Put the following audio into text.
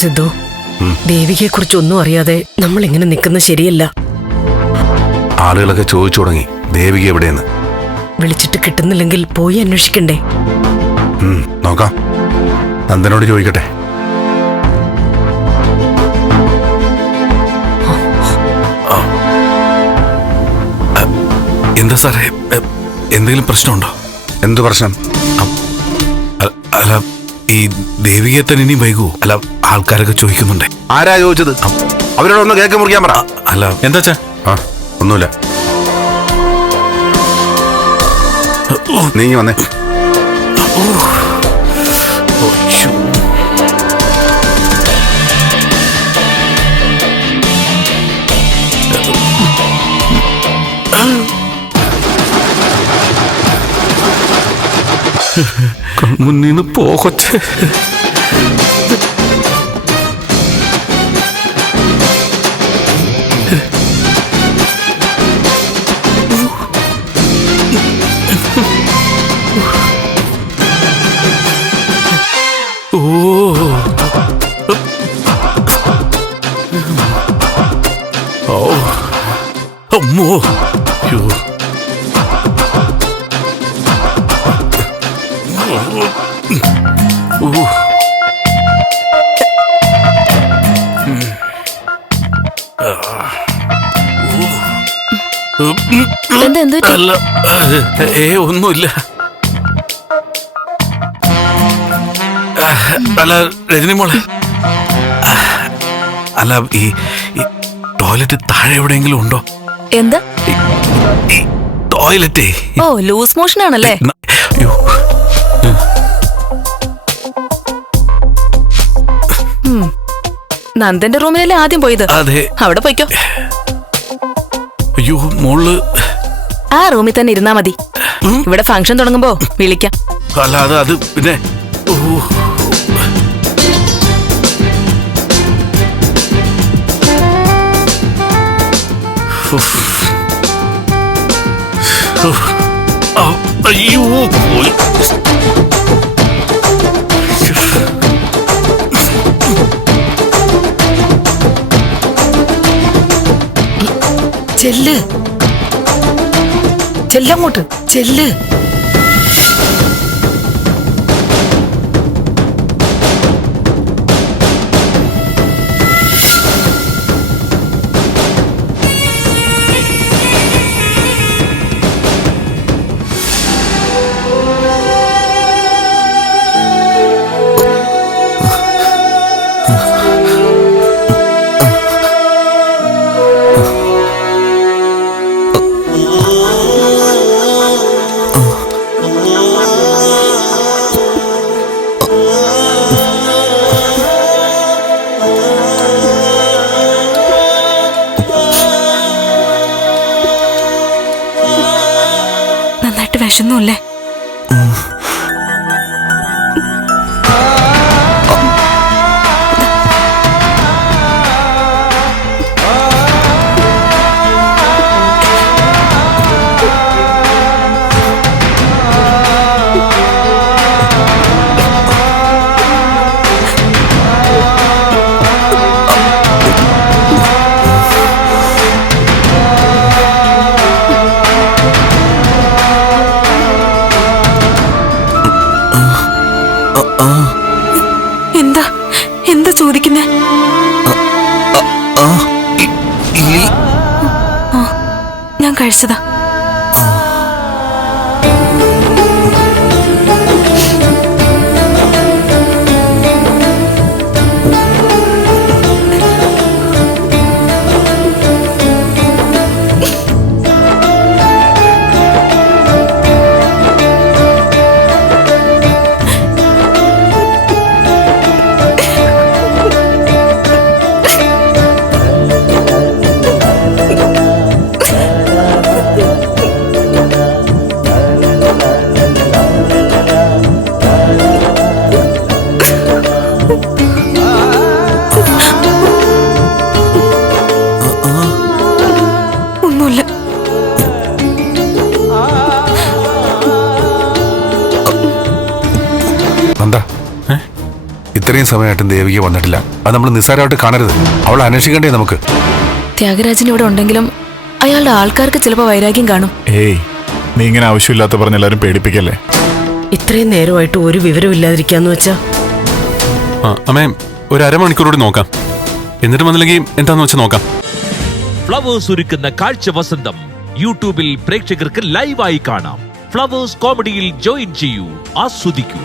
സിദ്ധു. ദേവികയെ കുറിച്ച് ഒന്നും അറിയാതെ നമ്മൾ ഇങ്ങനെ നിൽക്കുന്നത് ശരിയല്ല. ആളുകളൊക്കെ ചോദിച്ചു തുടങ്ങി. ദേവിക എവിടെയെന്ന്? വിളിച്ചിട്ട് കിട്ടുന്നില്ലെങ്കിൽ പോയി അന്വേഷിക്കണ്ടേ? നോക്കാം. നന്ദനോട് ചോദിക്കട്ടെ. എന്താ സാറേ? എന്തെങ്കിലും പ്രശ്നമുണ്ടോ? എന്ത് പ്രശ്നം? ഈ തന്നെ ഇനി വൈകുവോ അല്ല ആൾക്കാരൊക്കെ ചോദിക്കുന്നുണ്ട്. ആരാ ചോദിച്ചത്? അവരോട് ഒന്ന് കേക്ക് മുറിക്കാൻ പറ. അല്ല എന്താ ചാ ആ ഒന്നുമില്ല. നീങ്ങി വന്നേ. മുന്നിന്ന് പോകൊച്ചേ അല്ല ഏ ഒന്നുമില്ല. അല്ല രജനി മോളെ. അല്ല ഈ ടോയ്ലറ്റ് താഴെ എവിടെയെങ്കിലും ഉണ്ടോ? എന്താ? ടോയ്ലറ്റേ. ഓ ലൂസ് മോഷൻ ആണല്ലേ നന്ദന്റെ റൂമിലല്ലേ ആദ്യം പോയത്? അതെ. അവിടെ പോയിക്കോ. അയ്യോ മോൾ. ആ റൂമിൽ തന്നെ ഇരുന്നാ മതി. ഇവിടെ ഫംഗ്ഷൻ തുടങ്ങുമ്പോ വിളിക്കാം. അല്ല അത് അത് പിന്നെ അയ്യോ ചെല്ല്. ചെല്ലങ്ങോട്ട്. ചെല്ല്. എന്താ? എന്താ ചോദിക്കുന്നേ? ഞാൻ കഴിച്ചതാ. ഇത്രയും സമയമായിട്ടും ദേവിക വന്നിട്ടില്ല. അത് നമ്മൾ നിസ്സാരമായിട്ട് കാണരുത്. അവൾ അന്വേഷിക്കണ്ടേ നമുക്ക്? ത്യാഗരാജൻ ഇവിടെ ഉണ്ടെങ്കിലും അയാളുടെ ആൾക്കാർക്ക് ചിലപ്പോൾ വൈരാഗ്യം കാണും. ഏയ് നീ ഇങ്ങനെ ആവശ്യമില്ലാത്ത പറഞ്ഞ് എല്ലാവരും പേടിപ്പിക്കല്ലേ? ഇത്രയും നേരമായിട്ട് ഒരു വിവരം ഇല്ലാതിരിക്കാന്ന് വെച്ചാ? ആ അമ്മേ ഒരു അരമണിക്കൂറോട് നോക്കാം. എന്നിട്ട് വന്നില്ലെങ്കിൽ എന്താന്ന് വെച്ചാൽ നോക്കാം? ഫ്ലവേഴ്സ് ഒരുക്കുന്ന കാഴ്ച വസന്തം യൂട്യൂബിൽ പ്രേക്ഷകർക്ക് ലൈവായി കാണാം. ഫ്ലവേഴ്സ് കോമഡിയിൽ ജോയിൻ ചെയ്യൂ ആസ്വദിക്കൂ.